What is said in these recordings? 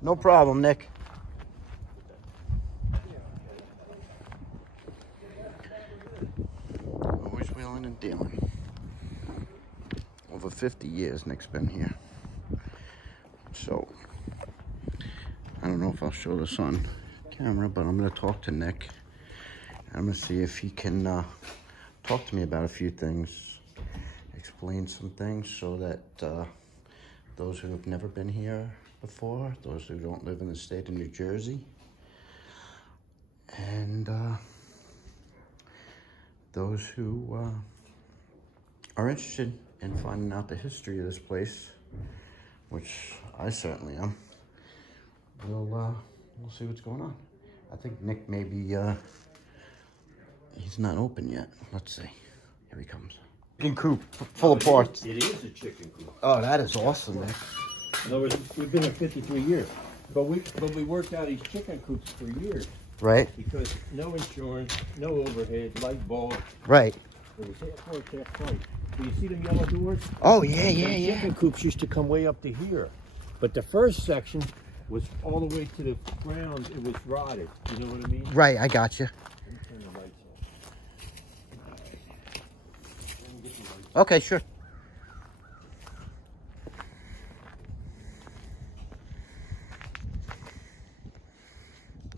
No problem, Nick. Always wheeling and dealing. Over 50 years Nick's been here. So, I don't know if I'll show this on camera, but I'm going to talk to Nick. I'm going to see if he can talk to me about a few things, explain some things so that those who have never been here before, those who don't live in the state of New Jersey, and those who are interested in finding out the history of this place, which I certainly am. We'll see what's going on. I think Nick maybe he's not open yet. Let's see. Here he comes. Chicken coop full of parts. It is a chicken coop. Oh, that is awesome, Nick. In other words, we've been here 53 years, but we worked out these chicken coops for years. Right. Because no insurance, no overhead, light bulb. Right. It was half work, half price. Do you see them yellow doors? Oh yeah, yeah. Chicken coops used to come way up to here, but the first section was all the way to the ground. It was rotted. You know what I mean? Right, I got you. Let me turn the lights off. Okay, sure.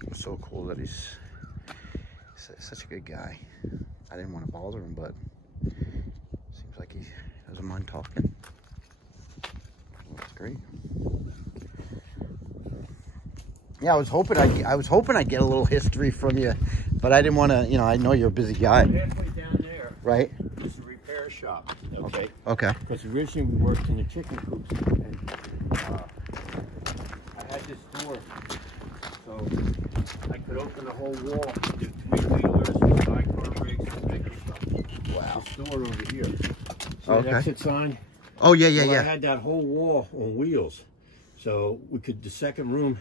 It's so cool that he's such a good guy. I didn't want to bother him, but seems like he doesn't mind talking. That's great. Yeah, I was hoping I'd get a little history from you, but I didn't want to. You know, I know you're a busy guy. Halfway down there, right? Is a repair shop. Okay. Okay. Because originally we worked in the chicken coops, and I had this door, so I could open the whole wall, do three-wheelers, sidecar rigs, and bigger stuff. Wow. This door over here. So okay. That sits on. Oh yeah, yeah, well, yeah. I had that whole wall on wheels, so we could. The second room,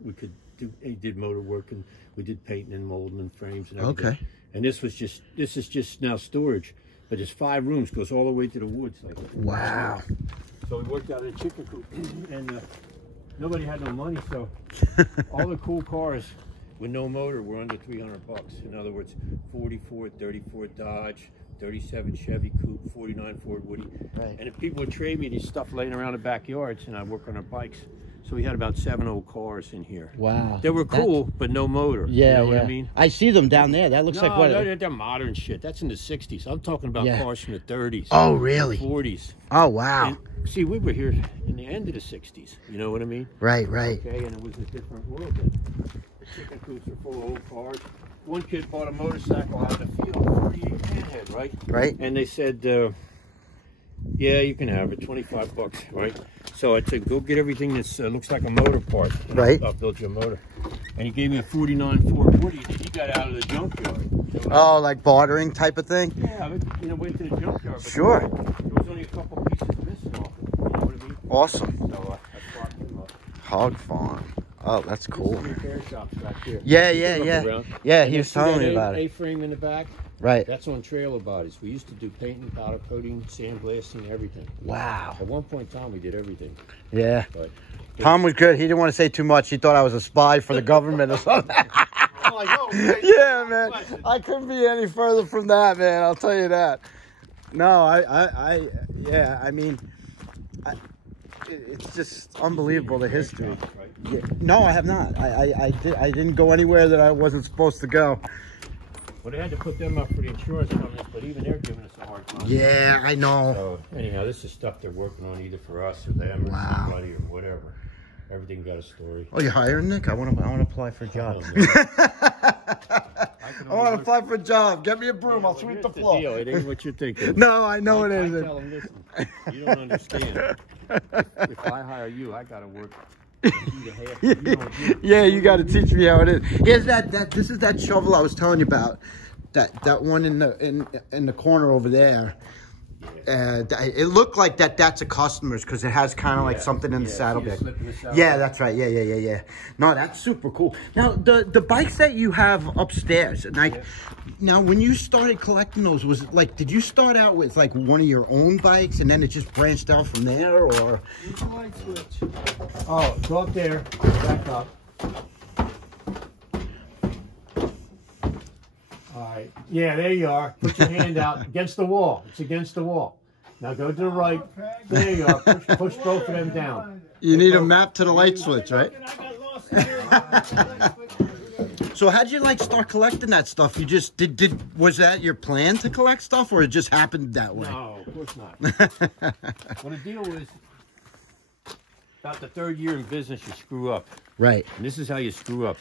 we could do. He did motor work, and we did painting and molding and frames and everything. Okay. And this is just now storage, but there's 5 rooms, goes all the way to the woods. Like that. Wow. So we worked out in a chicken coop, and nobody had no money, so all the cool cars with no motor were under $300. In other words, 44, 34 Dodge, 37 Chevy Coupe, 49 Ford Woody. Right. And if people would trade me these stuff laying around the backyards, and I'd work on their bikes. So we had about 7 old cars in here. Wow. They were cool, but no motor. Yeah, you know yeah. what I mean? I see them down there. That looks like what? No, they're modern shit. That's in the 60s. I'm talking about cars from the 30s. Oh, really? 40s. Oh, wow. And, see, we were here in the end of the 60s. You know what I mean? Right, right. Okay, and it was a different world then. The chicken coops are full of old cars. One kid bought a motorcycle out in the field, 48 panhead, right? Right. And they said, yeah, you can have it, $25, right? So I said, go get everything that looks like a motor part. Right. I'll build you a motor. And he gave me a 49 Ford Woody that he got out of the junkyard. So, oh, like bartering type of thing? Yeah, but, you know, went to the junkyard. But sure. There was only a couple pieces missing off it. You know what I mean? Awesome. So I swapped him up. Hog farm. Oh, that's cool. There's some repair shops back here. Yeah, yeah, yeah. Yeah, he was telling me about it. A-frame in the back. Right. That's on trailer bodies. We used to do painting, powder coating, sandblasting, everything. Wow. At one point in time, we did everything. Yeah. But Tom was good. He didn't want to say too much. He thought I was a spy for the government or something. Yeah, man. I couldn't be any further from that, man. I'll tell you that. No, yeah, I mean, it's just unbelievable, the history. Yeah. No, I have not. I didn't go anywhere that I wasn't supposed to go. Well, they had to put them up for the insurance companies, but even they're giving us a hard time. Yeah, I know. So, anyhow, this is stuff they're working on either for us or them or somebody or whatever. Everything got a story. Oh, you're hiring, Nick? I want to apply for a job. I want to apply for a job. Get me a broom. I'll sweep the floor. Deal. It ain't what you're thinking. No, I know it isn't. I tell them, listen, you don't understand. If I hire you, I got to work. Yeah, you got to teach me how it is. Here's this is that shovel I was telling you about. That one in the corner over there. It looked like that's a customer's because it has kind of like something in the saddlebag. Yeah, that's right. Yeah. No, that's super cool. Now, the bikes that you have upstairs, and like, now when you started collecting those, was it like, did you start out with like one of your own bikes and then it just branched out from there, or? Light switch. Oh, go up there, back up. All right. Yeah, there you are. Put your hand out against the wall. It's against the wall. Now go to the right. There you are. Push both of them down. You need a map to the light switch, right? So how'd you like start collecting that stuff? You just was that your plan to collect stuff, or it just happened that way? No, of course not. Well, the deal was about the third year in business, you screw up. Right. And this is how you screw up.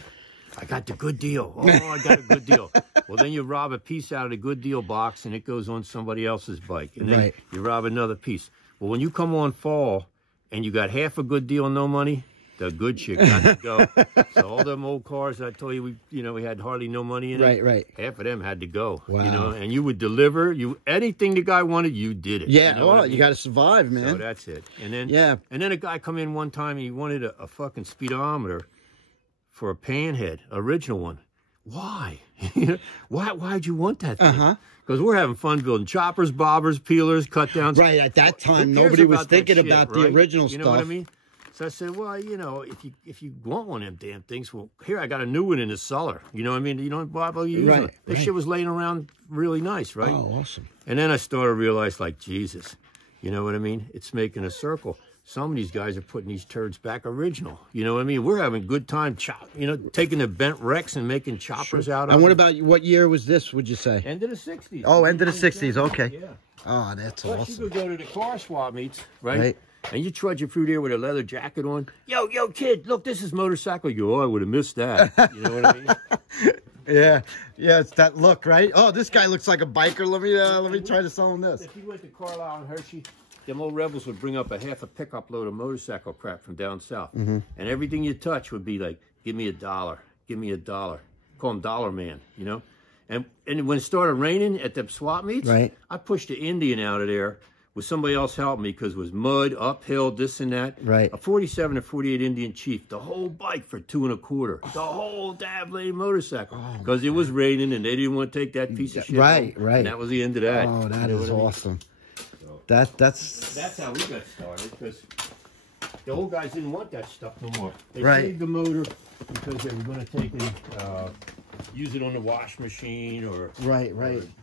I got the good deal. Oh, I got a good deal. Well, then you rob a piece out of the good deal box, and it goes on somebody else's bike. And then you rob another piece. Well, when you come on fall, and you got half a good deal and no money, the good shit got to go. So all them old cars I told you, we had hardly no money in it. Right. Half of them had to go. Wow. And you would deliver anything the guy wanted, you did it. Yeah. Well, you got to survive, man. So that's it. And then a guy come in one time and he wanted a fucking speedometer for a panhead, original one. Why? Why'd you want that thing? Because we're having fun building choppers, bobbers, peelers, cut downs. Right, at that time, nobody was thinking about the original stuff. You know what I mean? So I said, well, if you want one of them damn things, well, here, I got a new one in the cellar. You know what I mean? You don't bother using it. This shit was laying around really nice, right? Oh, awesome. And then I started to realize, like, Jesus, you know what I mean? It's making a circle. Some of these guys are putting these turds back original. You know what I mean? We're having a good time, taking the bent wrecks and making choppers out of them. And what about, what year was this, would you say? End of the 60s. Oh, end of the 60s, okay. Yeah. Oh, that's awesome. You could go to the car swap meets, right? And you trudge through there with a leather jacket on. Yo, kid, look, this is motorcycle. You go, oh, I would have missed that. You know what I mean? Yeah, it's that look, right? Oh, this guy looks like a biker. Let me try to sell him this. If you went to Carlisle and Hershey, them old rebels would bring up a half a pickup load of motorcycle crap from down south. And everything you touch would be like, give me $1. Give me $1. Call him Dollar Man, And when it started raining at the swap meets, I pushed the Indian out of there with somebody else helping me because it was mud, uphill, this and that. A 47 or 48 Indian Chief, the whole bike for $2 1/4. The whole damn lady motorcycle. Because it was raining and they didn't want to take that piece of shit. Right. And that was the end of that. Oh, that is awesome. That's how we got started, because the old guys didn't want that stuff no more. They saved the motor because they were going to take it, use it on the wash machine or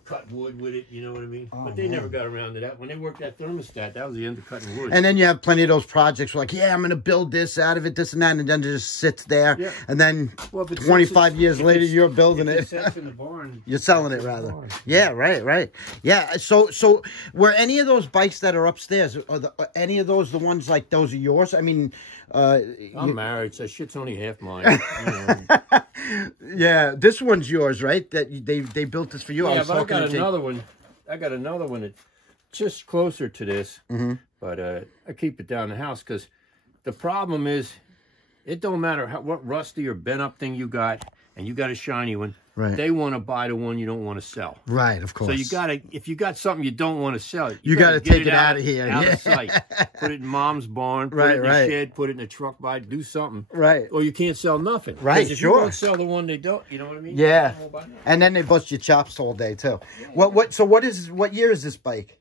cut wood with it, you know what I mean? But they never got around to that. When they worked that thermostat, that was the end of cutting wood. And then you have plenty of those projects where like, yeah, I'm going to build this out of it, this and that, and then it just sits there. Yeah. And then 25 years later, you're building it. Sits in the barn, you're selling it, rather. Yeah, right. Yeah, so were any of those bikes that are upstairs, are any of those the ones like those are yours? I mean... I'm married, so shit's only half mine. Yeah, this one's yours, right? That they built this for you. Yeah, but I got another one. I got another one that's just closer to this, but I keep it down the house because the problem is, it don't matter what rusty or bent up thing you got, and you got a shiny one. Right. They want to buy the one you don't want to sell. Right, of course. So you gotta, if you got something you don't want to sell, you gotta take it out of here, out of sight. Put it in mom's barn, put it in the shed, put it in the truck, do something. Right. Or you can't sell nothing. Right. If you don't sell the one they don't, you know what I mean? Yeah. And then they bust your chops all day too. Yeah. So what year is this bike?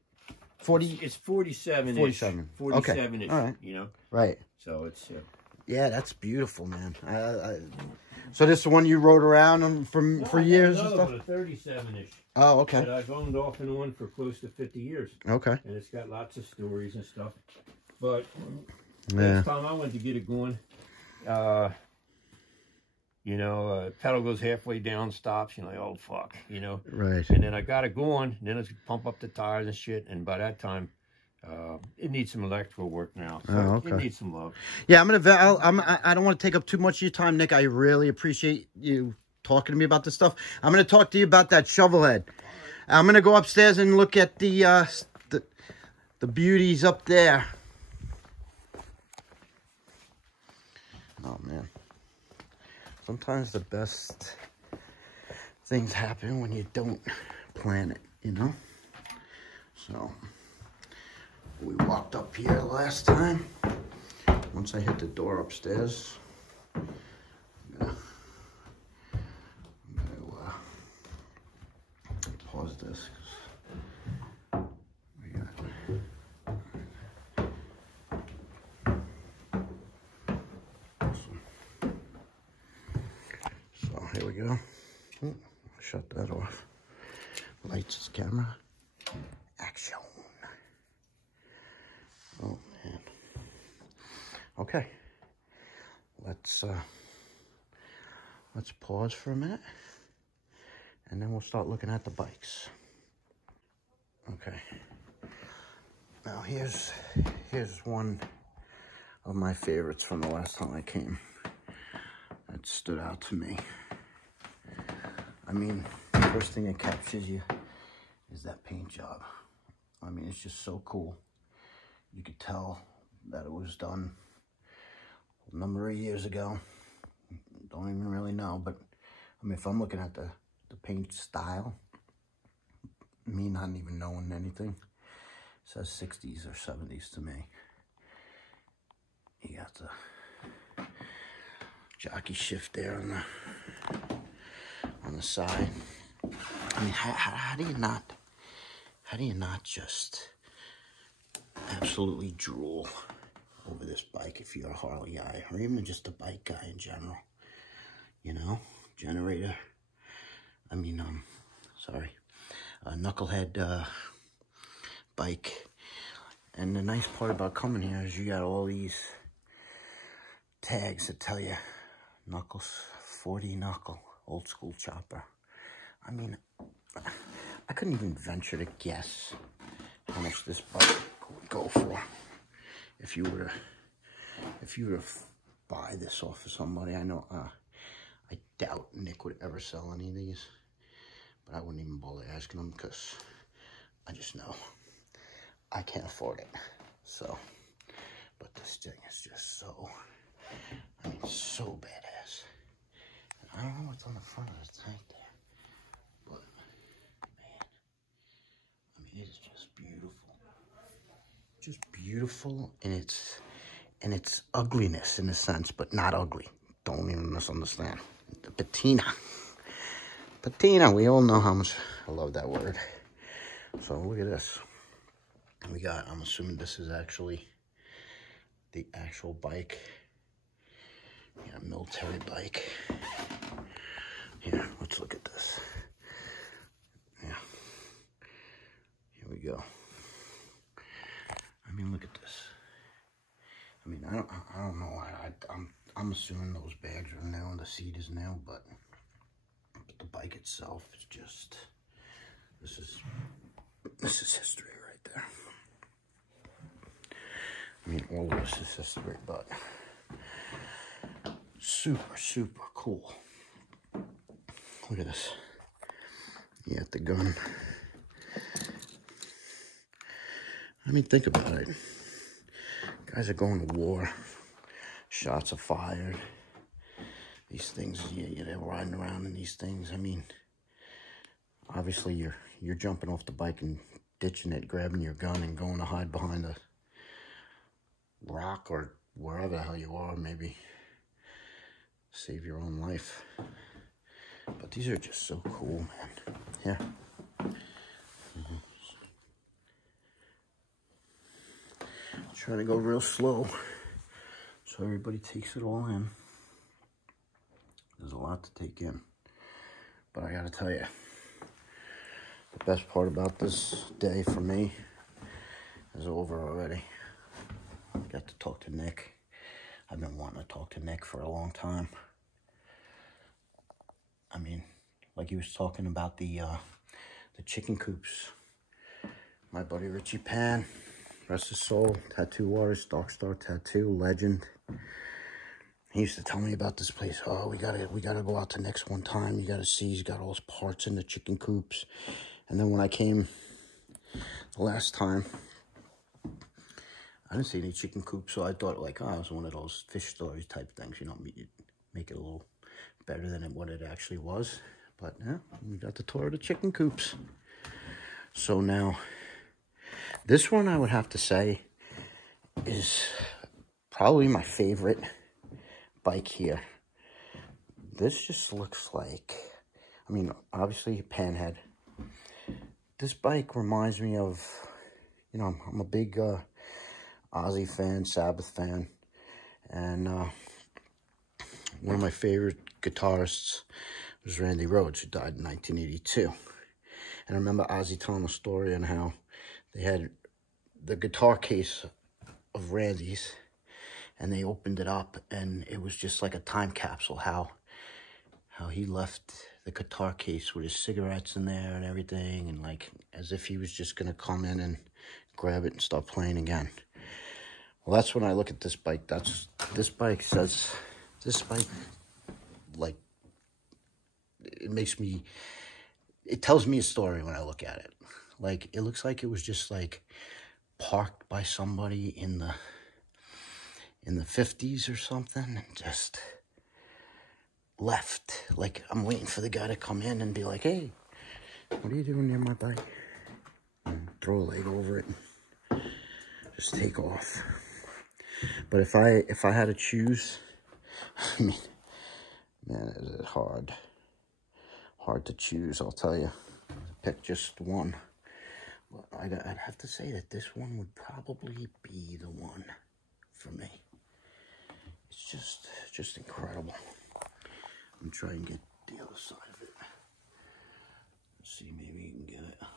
40. It's 47-ish. 47. 47-ish. Okay. All right. You know. Right. So it's. Yeah, that's beautiful, man. So this is the one you rode around for years and stuff? A 37-ish. Oh, okay. That I've owned off and on for close to 50 years. Okay. And it's got lots of stories and stuff. But last time I went to get it going, pedal goes halfway down, stops, you're like, oh, fuck, Right. And then I got it going, and then I pump up the tires and shit, and by that time, it needs some electrical work now. So it needs some love. Yeah, I don't want to take up too much of your time, Nick. I really appreciate you talking to me about this stuff. I'm going to talk to you about that shovel head. I'm going to go upstairs and look at the beauties up there. Oh man, sometimes the best things happen when you don't plan it, So. We walked up here last time. Once I hit the door upstairs, I'm gonna pause this. We got awesome. So here we go. Oh, shut that off. Lights, camera, action. Oh man. Okay. Let's pause for a minute, and then we'll start looking at the bikes. Okay. Now here's one of my favorites from the last time I came. That stood out to me. I mean, the first thing that captures you is that paint job. I mean, it's just so cool. You could tell that it was done a number of years ago. Don't even really know, but I mean, if I'm looking at the paint style, me not even knowing anything, it says 60s or 70s to me. You got the jockey shift there on the side. I mean, how do you not just absolutely drool over this bike if you're a Harley guy, or even just a bike guy in general? You know, generator. I mean, sorry, a knucklehead bike. And the nice part about coming here is you got all these tags that tell you knuckles, 40 knuckle, old school chopper. I mean, I couldn't even venture to guess how much this bike would go for if you were to buy this off of somebody. I know, I doubt Nick would ever sell any of these, but I wouldn't even bother asking him because I just know I can't afford it. So, but this thing is just so, I mean, so badass. And I don't know what's on the front of the tank there, but man, I mean, it's just beautiful. Just beautiful in its ugliness in a sense, but not ugly. Don't even misunderstand. The patina. Patina, we all know how much I love that word. So look at this. We got, I'm assuming this is actually the actual bike. Yeah, military bike. Here, let's look at this. Yeah. Here we go. I mean, look at this. I mean, I don't know. I'm assuming those bags are new and the seat is new, but the bike itself is just, this is history right there. I mean, all of this is history, but super, super cool. Look at this. You got the gun. I mean, think about it. Guys are going to war. Shots are fired. These things, yeah, they're riding around in these things. I mean, obviously you're jumping off the bike and ditching it, grabbing your gun and going to hide behind a rock or wherever the hell you are, maybe save your own life. But these are just so cool, man. Here. Trying to go real slow so everybody takes it all in. There's a lot to take in. But I gotta tell you, the best part about this day for me is over already. I got to talk to Nick. I've been wanting to talk to Nick for a long time. I mean, like he was talking about the chicken coops. My buddy Richie Pan, rest his soul, tattoo artist, Dark Star Tattoo, legend. He used to tell me about this place. Oh, we gotta go out to Nick's one time. You gotta see, he's got all his parts in the chicken coops. And then when I came the last time, I didn't see any chicken coops, so I thought like, oh, it was one of those fish stories type things, you know, make it a little better than what it actually was. But yeah, we got the tour of the chicken coops. So now, This one I would have to say is probably my favorite bike here. This just looks like, I mean, obviously panhead. This bike reminds me of, you know, I'm a big Ozzy fan, Sabbath fan, and one of my favorite guitarists was Randy Rhoads, who died in 1982. And I remember Ozzy telling a story on how they had the guitar case of Randy's, and they opened it up, and it was just like a time capsule, how he left the guitar case with his cigarettes in there and everything, and like as if he was just gonna come in and grab it and start playing again. Well, that's when I look at this bike. This bike, like, it tells me a story when I look at it. Like, it looks like it was just like parked by somebody in the 50s or something, and just left. Like, I'm waiting for the guy to come in and be like, hey, what are you doing near my bike? And throw a leg over it and just take off. But if I had to choose, I mean, man, is it hard to choose, I'll tell you. Pick just one. But I'd have to say that this one would probably be the one for me. It's just incredible. I'm gonna try and get the other side of it. Let's see, maybe you can get it. I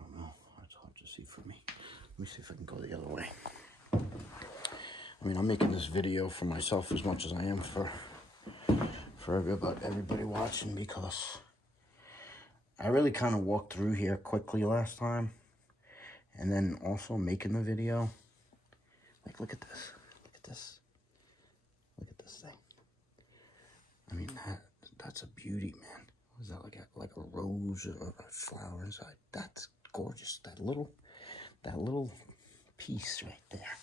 don't know. It's hard to see for me. Let me see if I can go the other way. I mean, I'm making this video for myself as much as I am for everybody watching, because I really kind of walked through here quickly last time, and then also making the video. Like, look at this. Look at this. Look at this thing. I mean, that's a beauty, man. What is that, like a rose or a flower inside? That's gorgeous. That little piece right there.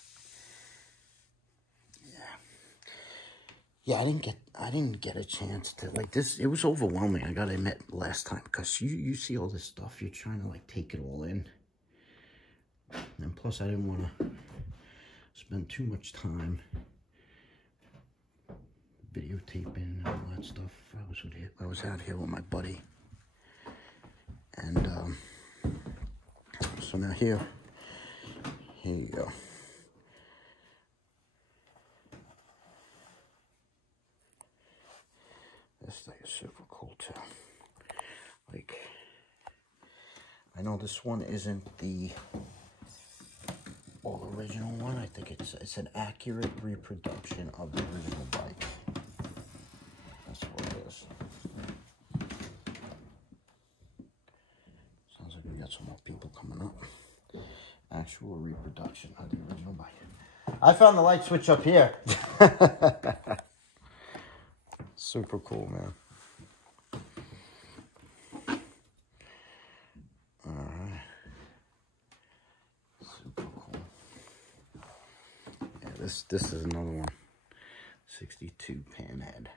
Yeah, I didn't get a chance to, like, this. It was overwhelming, I gotta admit, last time, because you see all this stuff, you're trying to, like, take it all in. And plus, I didn't want to spend too much time videotaping and all that stuff. I was out here with my buddy, and so now here you go. This thing is super cool too. Like, I know this one isn't the original one. I think it's an accurate reproduction of the original bike. That's what it is. Sounds like we got some more people coming up. Actual reproduction of the original bike. I found the light switch up here. Super cool, man. Alright. Super cool. Yeah, this is another one. 62 panhead.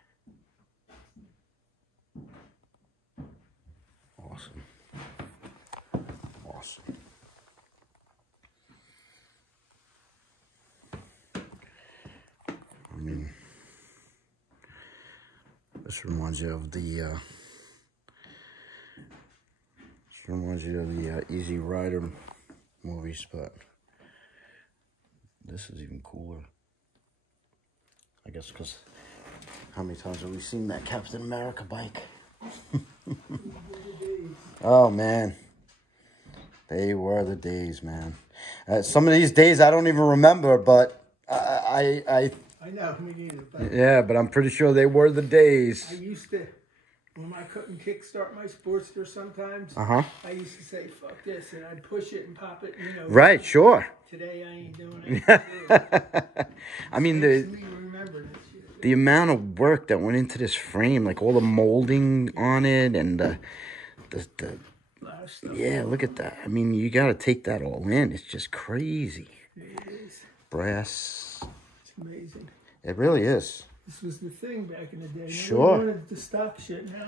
Awesome. Awesome. I mean, this reminds you of the Easy Rider movies, but this is even cooler. I guess because how many times have we seen that Captain America bike? Oh man, they were the days, man. Some of these days I don't even remember, but I know, me neither. But yeah, but I'm pretty sure they were the days. I used to, when I couldn't kickstart my Sportster sometimes, I used to say, fuck this, and I'd push it and pop it, you know. Right, sure. Today I ain't doing it. I mean, the amount of work that went into this frame, like all the molding on it, and the yeah, look at that. I mean, you got to take that all in. It's just crazy. It is. Brass. It's amazing. It really is. This was the thing back in the day. Sure. Nobody wanted the stock shit now.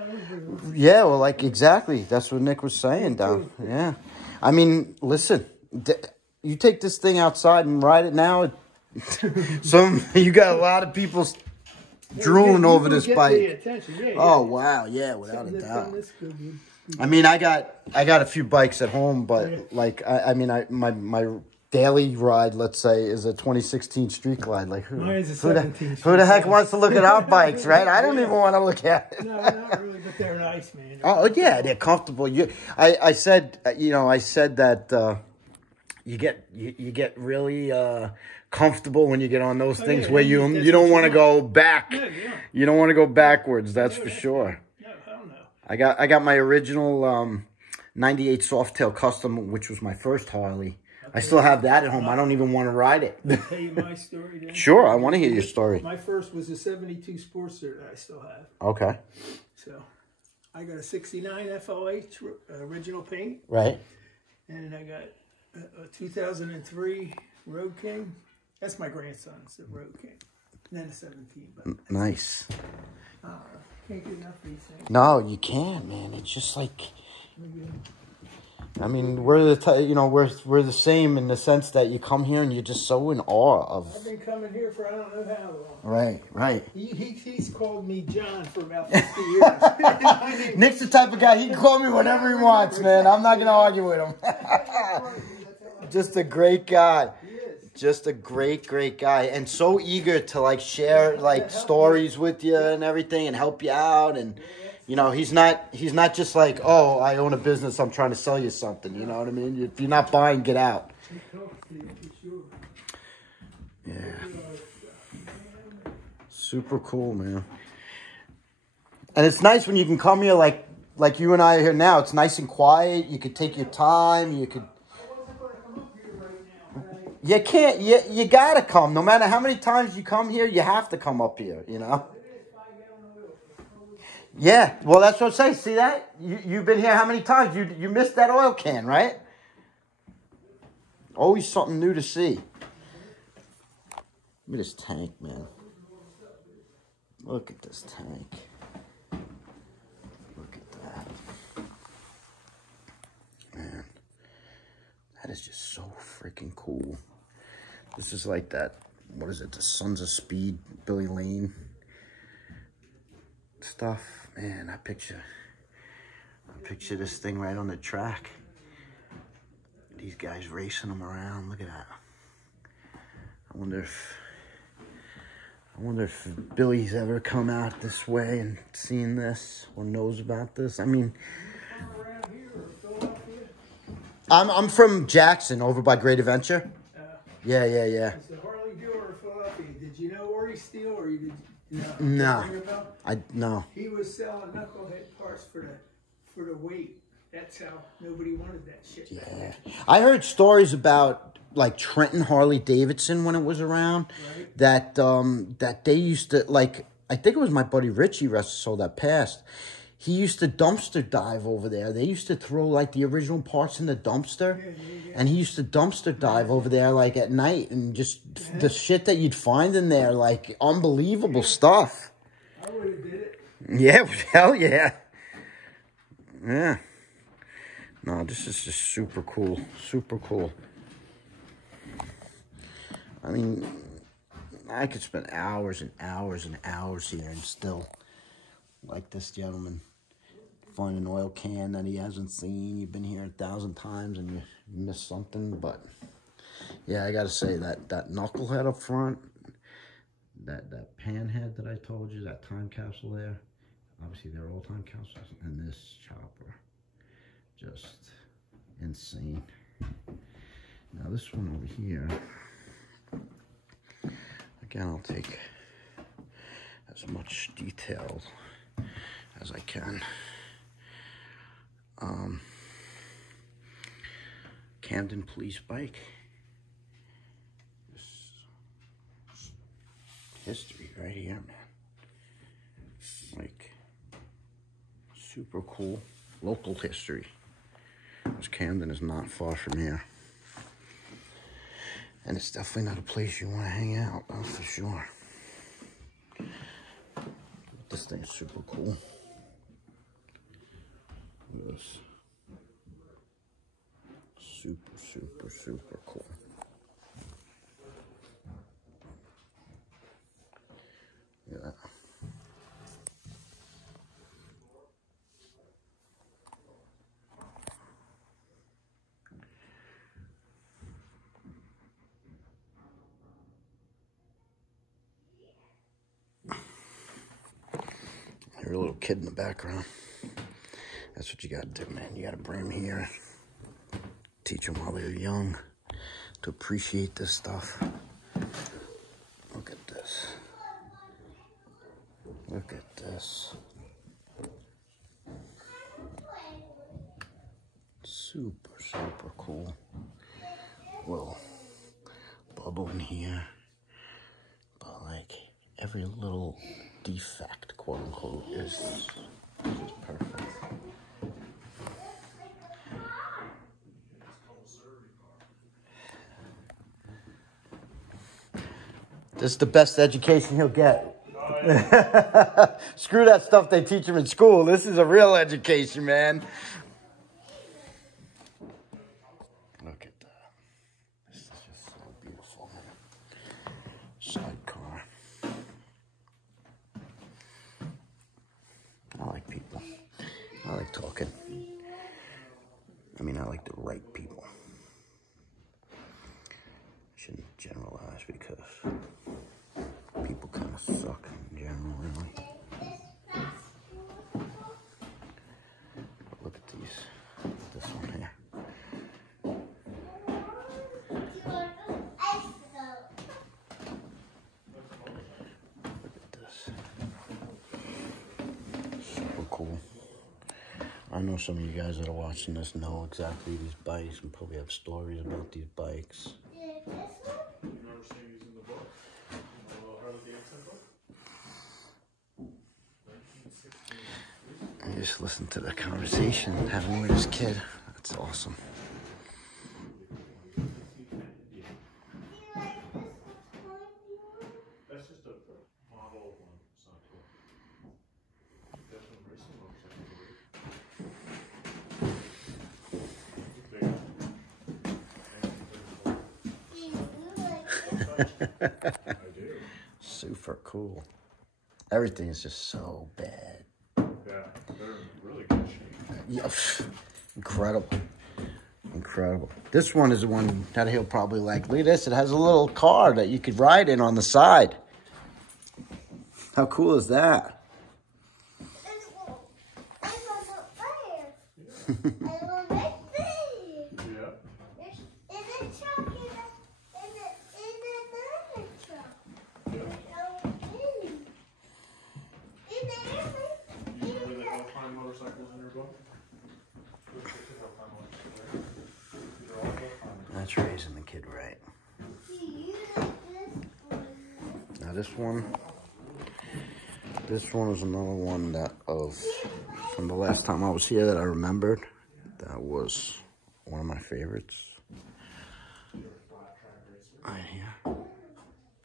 Yeah, well, like, exactly. That's what Nick was saying, down. Yeah. I mean, listen, you take this thing outside and ride it now. You got a lot of people drooling over this bike. Yeah, oh wow, yeah, without a doubt. I mean, I got a few bikes at home, but like my daily ride, let's say, is a 2016 Street Glide. Like who the heck wants to look at our bikes, right? I don't even want to look at it. No, not really, but they're nice, man. Oh yeah, they're comfortable. I said that you get really comfortable when you get on those things where you don't want to go back. You don't want to go backwards. That's for sure. No, hell no. I got my original 98 Softail Custom, which was my first Harley. I still have that at home. I don't even want to ride it. Tell you my story then? Sure, I want to hear your story. My first was a 72 Sportster that I still have. Okay. So, I got a 69 FLH original paint. Right. And I got a 2003 Road King. That's my grandson's, the Road King. And then a 17. But nice. Can't get enough of these things. No, you can't, man. It's just like... I mean, we're the same in the sense that you come here and you're just so in awe of. I've been coming here for I don't know how long. Right. He's called me John for about 50 years. Nick's the type of guy, he can call me whatever he wants, man. I'm not going to argue with him. Just a great guy. He is. Just a great guy. And so eager to, like, share, like, stories with you and everything and help you out. And, you know, he's not just like, oh, I own a business, I'm trying to sell you something. You know what I mean? If you're not buying, get out. Yeah. Super cool, man. And it's nice when you can come here like you and I are here now. It's nice and quiet. You could take your time. You could. You can't. You gotta come. No matter how many times you come here, you have to come up here. You know. Yeah. Well, that's what I say. See that? You've been here how many times? You missed that oil can, right? Always something new to see. Look at this tank, man. Look at this tank. Look at that. Man, that is just so freaking cool. This is like that, what is it, the Sons of Speed, Billy Lane stuff. Man, I picture this thing right on the track. These guys racing them around. Look at that. I wonder if Billy's ever come out this way and seen this or knows about this. I mean, I'm from Jackson, over by Great Adventure. Yeah. It's the Harley dealer of Philadelphia. Did you know Ori Steele, or you did? No. No. He was selling knucklehead parts for the weight. That's how nobody wanted that shit. Yeah. I heard stories about like Trenton Harley Davidson when it was around, right? That they used to, like, I think it was my buddy Richie, rest his soul, that passed. He used to dumpster dive over there. They used to throw like the original parts in the dumpster, and he used to dumpster dive over there like at night, and just the shit that you'd find in there, like unbelievable stuff. I would have did it. Yeah, hell yeah. Yeah. No, this is just super cool. Super cool. I mean, I could spend hours and hours and hours here and still, like this gentleman, find an oil can that he hasn't seen. You've been here 1,000 times and you missed something. But, yeah, I got to say that knucklehead up front, that pan head that I told you, that time capsule there, obviously they're all time capsules, and this chopper, just insane. Now this one over here, again, I'll take as much detail as I can. Camden police bike. This history right here, man. Like, super cool local history. Because Camden is not far from here. And it's definitely not a place you want to hang out, that's for sure. This thing's super cool. Look at this. super, super, super cool. Yeah. You're a little kid in the background. That's what you gotta do, man. You gotta bring them here. Teach them while they're young to appreciate this stuff. Look at this. Look at this. Super, super cool. Little bubble in here. But like every little defect, quote unquote, is perfect. This is the best education he'll get. Screw that stuff they teach him in school. This is a real education, man. Look at that. This is just so beautiful. Sidecar. I like people. I like talking. I mean, I like the right people. Shouldn't generalize because people kind of suck in general, really. But look at these. This one here. Look at this. Super cool. I know some of you guys that are watching this know exactly these bikes and probably have stories about these bikes. I just listened to the conversation having with his kid. That's awesome. That's just a model one. It's not cool. That's one racing motorcycle. I do. Super cool. Everything is just so bad. Yeah, they're in really good shape. Yeah, incredible. Incredible. This one is the one that he'll probably like. Look at this. It has a little car that you could ride in on the side. How cool is that? That's raising the kid right. Now this one is another one that from the last time I was here that I remembered. That was one of my favorites. Right here.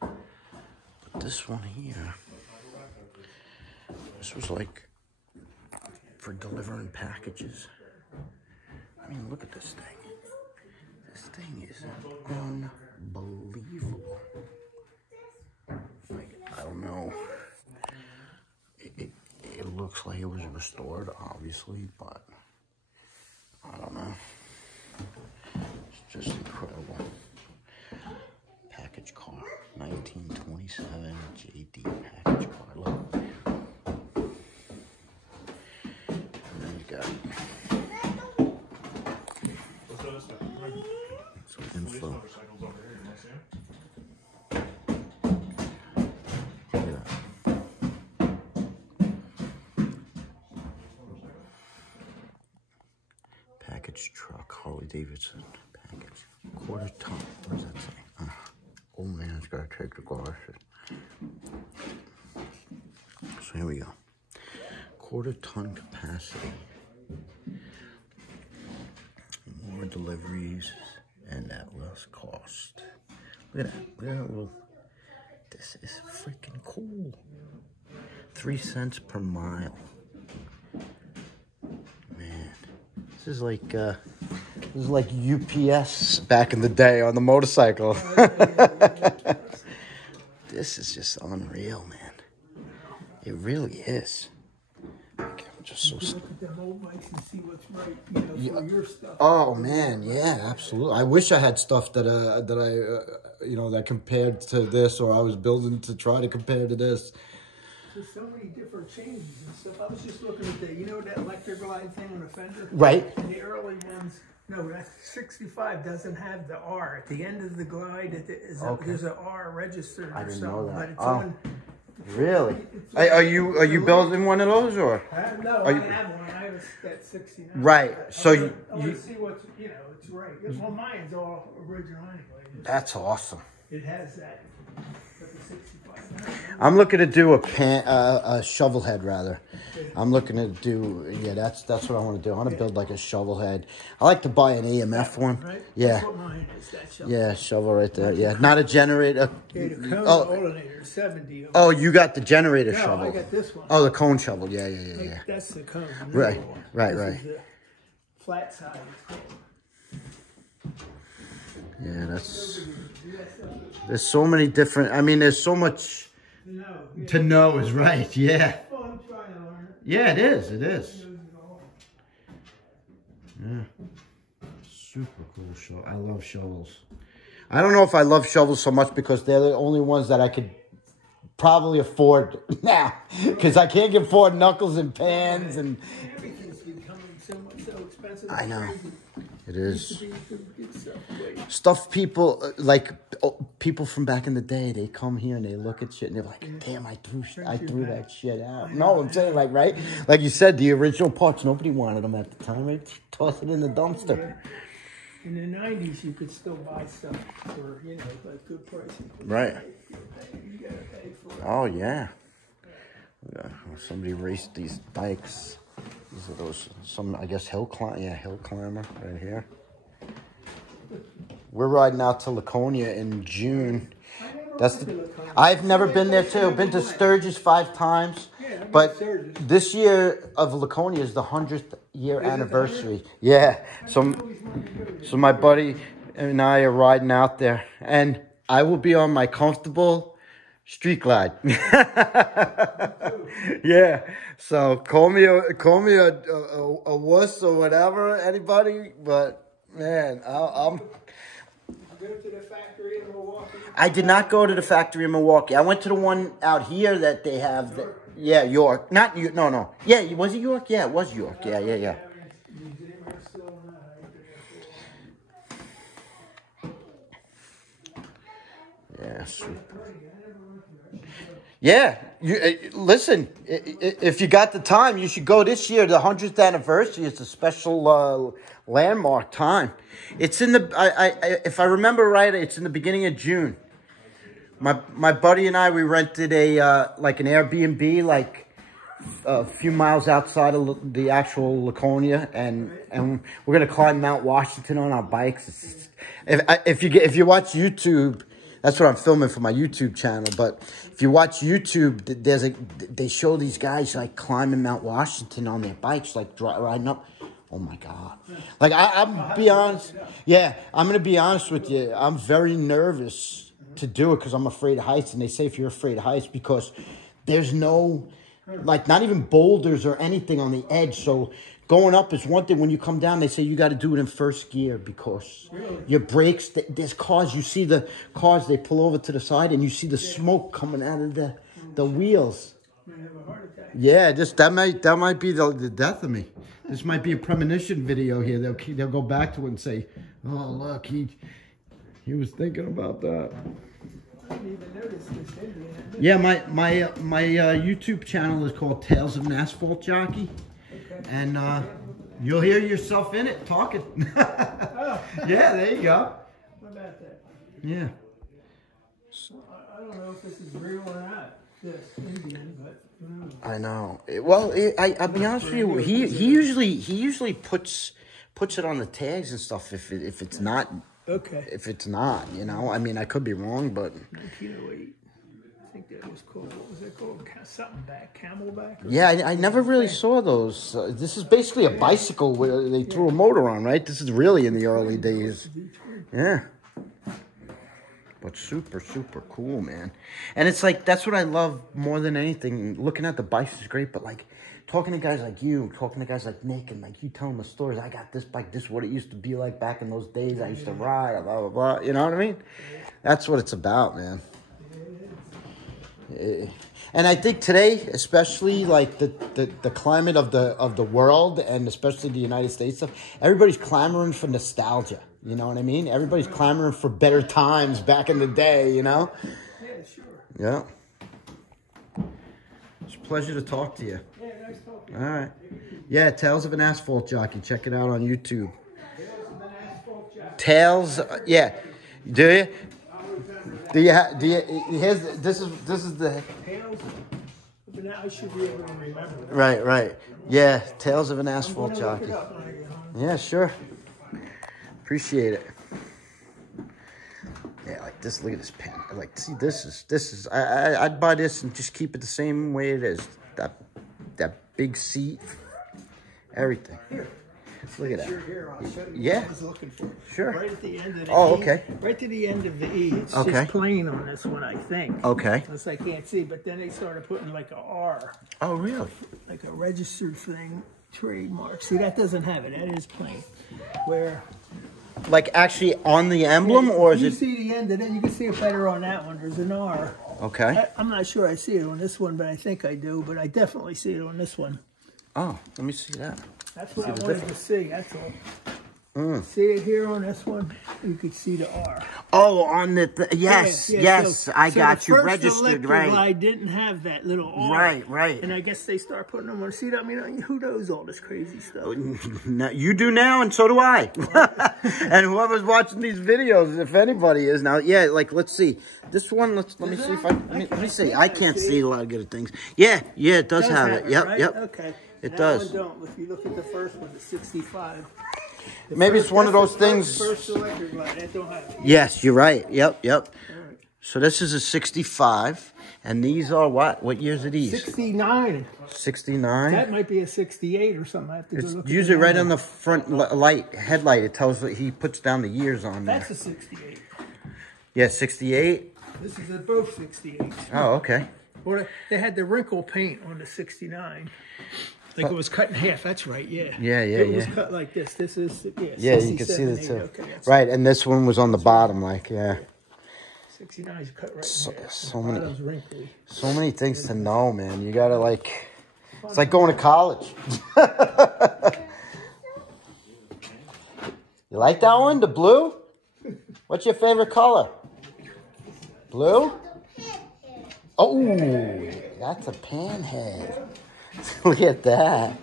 But this one here, this was like for delivering packages. I mean, look at this thing. This thing is unbelievable. Like, I don't know. It looks like it was restored, obviously, but I don't know. It's just incredible. Package car, 1927 JD package car. Look. And then you got some info. Package truck, Harley Davidson package. Quarter ton. What does that say? Old man's gotta take the glasses. So here we go. Quarter ton capacity. More deliveries and at less cost. Look at that. Look at that little. This is freaking cool. 3 cents per mile. Man. This is like It was like UPS back in the day on the motorcycle. This is just unreal, man. It really is. Okay, I'm just so. Look at them old bikes and see what's right, you know, for your stuff. Oh man, yeah, absolutely. I wish I had stuff that you know, that compared to this, or I was building to try to compare to this. There's so many different changes and stuff. I was just looking at the, you know, that electric glide thing on the fender? Right. And the early ones, no, that 65 doesn't have the R. At the end of the glide, there's an R registered or something. Know that. But it's on, really? Are you building one of those, or? No, I have one. I have that 69. Right. So you want to see what's, you know, it's right. Well, mine's all original anyway. That's awesome. It has that. But the 65. I'm looking to do a shovel head, rather. I'm looking to do, yeah, that's what I want to do. I want to build like a shovel head. I like to buy an EMF one. Right? Yeah. That's what mine is, that shovel. Yeah, shovel right there. Yeah, not a generator. Yeah, the cone alternator, 70. Oh, you got the generator shovel. No, I got this one. Oh, the cone shovel. Yeah. Like, that's the cone. Right. This is the flat side. Yeah, there's so many different, I mean, there's so much to know is right, yeah. Yeah, it is. Yeah. Super cool shovel. I love shovels. I don't know if I love shovels so much because they're the only ones that I could probably afford now. Because I can't afford knuckles and pans and... Everything's becoming so expensive. I know. It is. Stuff people, like people from back in the day, they come here and they look at shit and they're like, damn, I threw that shit out. No, I'm saying, like, right? Like you said, the original parts, nobody wanted them at the time. Right? Toss it in the dumpster. In the 90s, you could still buy stuff for, you know, like good pricing. Right. You gotta pay for it. Oh, yeah. Somebody raced these bikes. These are those, I guess, hill climber right here. We're riding out to Laconia in June. I've never been there too. Been to Sturgis 5 times. But this year of Laconia is the 100th year anniversary. Yeah. So my buddy and I are riding out there. And I will be on my comfortable street glide. Yeah. So call me a wuss or whatever, anybody. But man, I'm. Go to the factory in Milwaukee. I did not go to the factory in Milwaukee. I went to the one out here that they have. Yeah, York. Not York. No. Yeah, was it York? Yeah, it was York. Yeah. Yeah. Yeah, listen, if you got the time, you should go this year. The 100th anniversary is a special landmark time. It's in the, if I remember right, it's in the beginning of June. My buddy and I, we rented like an Airbnb, like a few miles outside of the actual Laconia, and we're gonna climb Mount Washington on our bikes. If you watch YouTube. That's what I'm filming for my YouTube channel. But if you watch YouTube, they show these guys like climbing Mount Washington on their bikes, like riding up. Oh my God! Like I'm be honest. Yeah, I'm gonna be honest with you. I'm very nervous to do it because I'm afraid of heights. And they say if you're afraid of heights, because there's no, like, not even boulders or anything on the edge. So going up is one thing. When you come down, they say you got to do it in first gear because your brakes, there's cars, you see the cars, they pull over to the side and you see the smoke coming out of the wheels. Yeah, that might be the death of me. This might be a premonition video here. They'll go back to it and say, oh, look, he was thinking about that. I didn't even notice this Indian. Yeah, my YouTube channel is called Tales of an Asphalt Jockey. And you'll hear yourself in it talking. Oh. Yeah, there you go. What about that? Yeah. I don't know if this is real or not, this Indian, but I know. Well, I'll be honest with you. He usually puts it on the tags and stuff if it's not. Okay. If it's not, you know, I mean, I could be wrong, but 1908. think that was called. What was it called? Something back, camelback? Yeah, I never really saw those. This is basically a bicycle where they threw a motor on, right? This is really in the early days. Yeah. But super, super cool, man. And it's like, that's what I love more than anything. Looking at the bikes is great, but like talking to guys like you, talking to guys like Nick, and like you telling the stories. I got this bike, this is what it used to be like back in those days. I used to ride, blah, blah, blah. You know what I mean? That's what it's about, man. And I think today, especially like the climate of the world, and especially the United States stuff, everybody's clamoring for nostalgia. You know what I mean? Everybody's clamoring for better times back in the day, you know? Yeah, sure. Yeah. It's a pleasure to talk to you. Yeah, nice talking. All right. Yeah, Tales of an Asphalt Jockey. Check it out on YouTube. Tales of an Asphalt Jockey. Tales, yeah. Do you? Do you? Here's this is the. Tales. But now I should be able to remember that. Right. Yeah, Tales of an Asphalt Jockey. Look it up when I get home. Yeah, sure. Appreciate it. Yeah, like this. Look at this pen. Like, see, this is. I'd buy this and just keep it the same way it is. That big seat, everything. Here. Look at that. Here, I'll show you Yeah. what I was looking for. Sure. Right at the end of the Oh, E. okay. Right to the end of the E. It's Okay. just plain on this one, I think. Okay. Unless I can't see, but then they started putting like a R, Oh, really? like a registered thing, trademark. See, that doesn't have it. That is plain. Where Like actually on the emblem, or is you it? see the end, and then you can see it better on that one. There's an R. Okay. I'm not sure I see it on this one, but I think I do. But I definitely see it on this one. Oh, let me see that. That's what See I the wanted to see. That's all. See it here on this one? You could see the R. Oh, on the yes, Yeah, yes, so I got the you first registered, electric right? I didn't have that little R. Right. And I guess they start putting them on. See, I mean, who knows all this crazy stuff? Now, you do now, and so do I. And whoever's watching these videos, if anybody is now, yeah. Like, let's see this one. Let me see if let me see. I can't see a lot of good things. Yeah, it does have it. Yep, right? yep. Okay. It that does. One don't. If you look at the first one, the 65. Maybe it's one of those things. First electric light, that don't have it. Yes, you're right. Yep. All right. So this is a 65, and these are what? What years are these? 69. 69. That might be a 68 or something. I have to go It's look at usually the right number. on the front headlight. It tells what he puts down the years on there. That's a 68. Yeah, 68. This is both 68. Oh, okay. Or they had the wrinkle paint on the 69. Like it was cut in half. That's right. Yeah. It was cut like this. This is Yeah, you can see the 67, two. okay, that's Right, and this one was on the bottom, like 69 is cut right in half. so The many- bottom's wrinkly. so many things to know, man. You gotta like, it's like going to college. You like that one, the blue? What's your favorite color? Blue? Oh, that's a panhead. Look at that.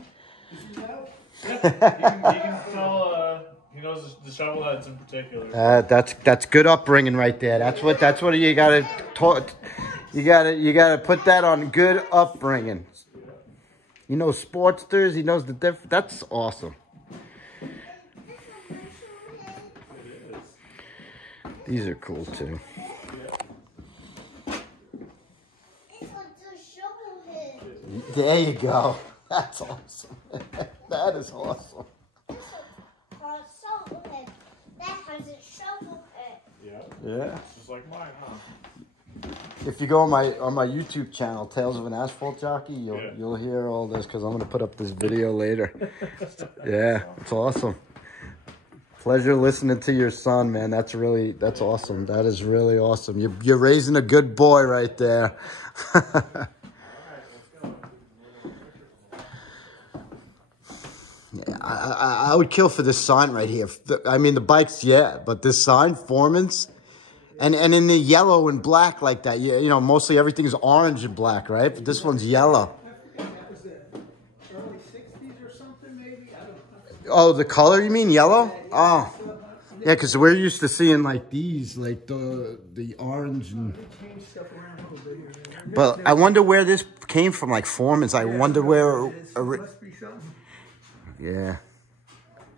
You can tell he knows the shovel heads in particular. That's good upbringing right there. That's what you gotta taught. You gotta put that on good upbringing. He knows Sportsters. He knows the difference. That's awesome. These are cool too. There you go. That's awesome. That is awesome. That has a shovel head. Yeah. It's just like mine, huh? If you go on my YouTube channel, Tales of an Asphalt Jockey, you'll hear all this because I'm gonna put up this video later. Yeah, it's awesome. Pleasure listening to your son, man. That's awesome. That is really awesome. You're raising a good boy right there. Yeah, I would kill for this sign right here. I mean, the bikes, yeah, but this sign, Foreman's, and in the yellow and black like that, you know, mostly everything is orange and black, right? But this one's yellow. That was the early 60s or something, maybe? I don't know. Oh, the color, you mean yellow? Oh, yeah, because we're used to seeing like these, like the orange and... Change stuff around a little bit here. But I wonder where this came from, like Foreman's. I wonder where... Must be something. Yeah.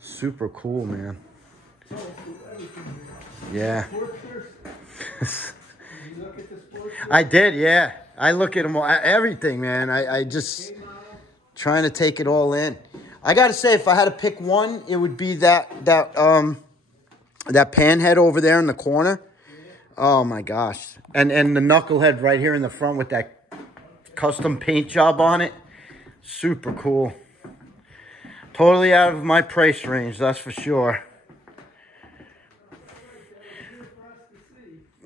Super cool, man. Yeah. you look at the sports? I did, yeah. I look at them all, everything, man. I just trying to take it all in. I gotta say, if I had to pick one, it would be that panhead over there in the corner. Oh my gosh. And the knucklehead right here in the front with that custom paint job on it. Super cool. Totally out of my price range, that's for sure.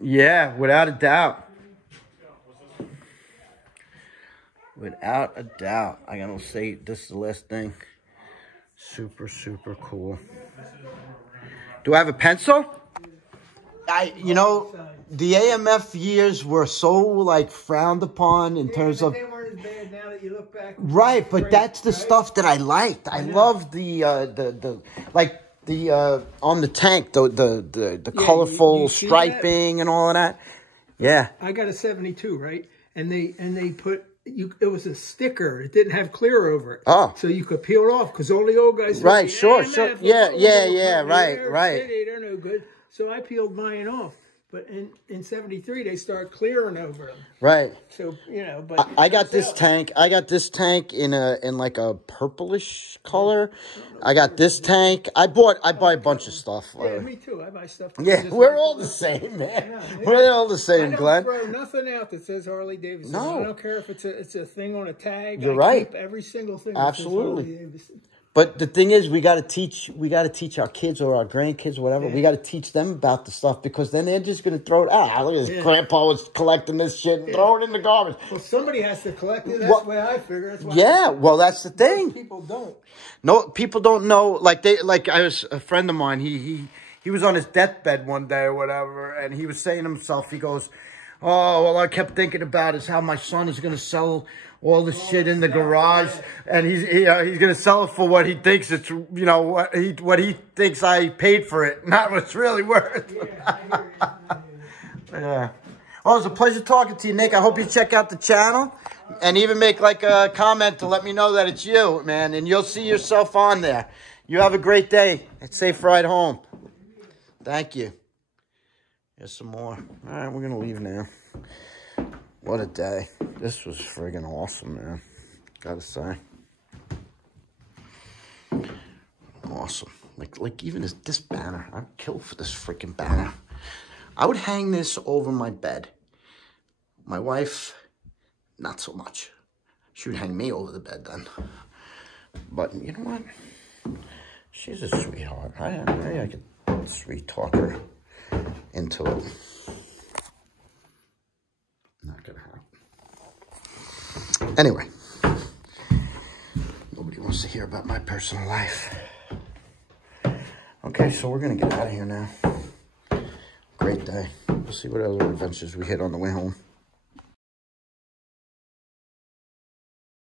Yeah, without a doubt. Without a doubt. I gotta say, this is the last thing. Super, super cool. Do I have a pencil? You know, the AMF years were so, like, frowned upon in terms of... They weren't as bad now that you look back. Right, but that's the stuff that I liked. I love the on the tank, the colorful you see striping and all of that. Yeah. I got a 72, right? And they put... it was a sticker. It didn't have clear over it. Oh. So you could peel it off because all the old guys... Right, sure. Yeah, right. They're no good. So I peeled mine off. But in 73, they start clearing over them. Right. So, you know, but... I got this tank. I got this tank in like a purplish color. I got this tank. I buy a bunch of stuff. Yeah, me too. I buy stuff. Yeah, we're all the same, man. We're all the same, Glenn. I don't throw nothing out that says Harley Davidson. No. I don't care if it's a thing on a tag. You're right. Keep every single thing. Absolutely. That says Harley Davidson. But the thing is, we got to teach our kids or our grandkids, whatever. Yeah. We got to teach them about the stuff because then they're just going to throw it out. Look at this. Grandpa was collecting this shit and throw it in the garbage. Well, somebody has to collect it. That's the way I figure. That's why that's the thing. most people don't. No, people don't know. Like I was a friend of mine. He was on his deathbed one day or whatever, and he was saying to himself, he goes, "Oh, all I kept thinking about is how my son is going to sell all the shit in the garage, and he's going to sell it for what he thinks it's, you know, what he thinks I paid for it, not what it's really worth." Yeah. Well, it was a pleasure talking to you, Nick. I hope you check out the channel and even make like a comment to let me know that it's you, man, and you'll see yourself on there. You have a great day. Safe ride home. Thank you. Here's some more. All right, we're going to leave now. What a day. This was friggin' awesome, man. Gotta say. Awesome. Like even this banner. I'd kill for this freaking banner. I would hang this over my bed. My wife, not so much. She would hang me over the bed then. But you know what? She's a sweetheart. I could sweet talk her into it. Not gonna happen. Anyway, nobody wants to hear about my personal life. Okay, so we're gonna get out of here now. Great day. We'll see what other adventures we hit on the way home.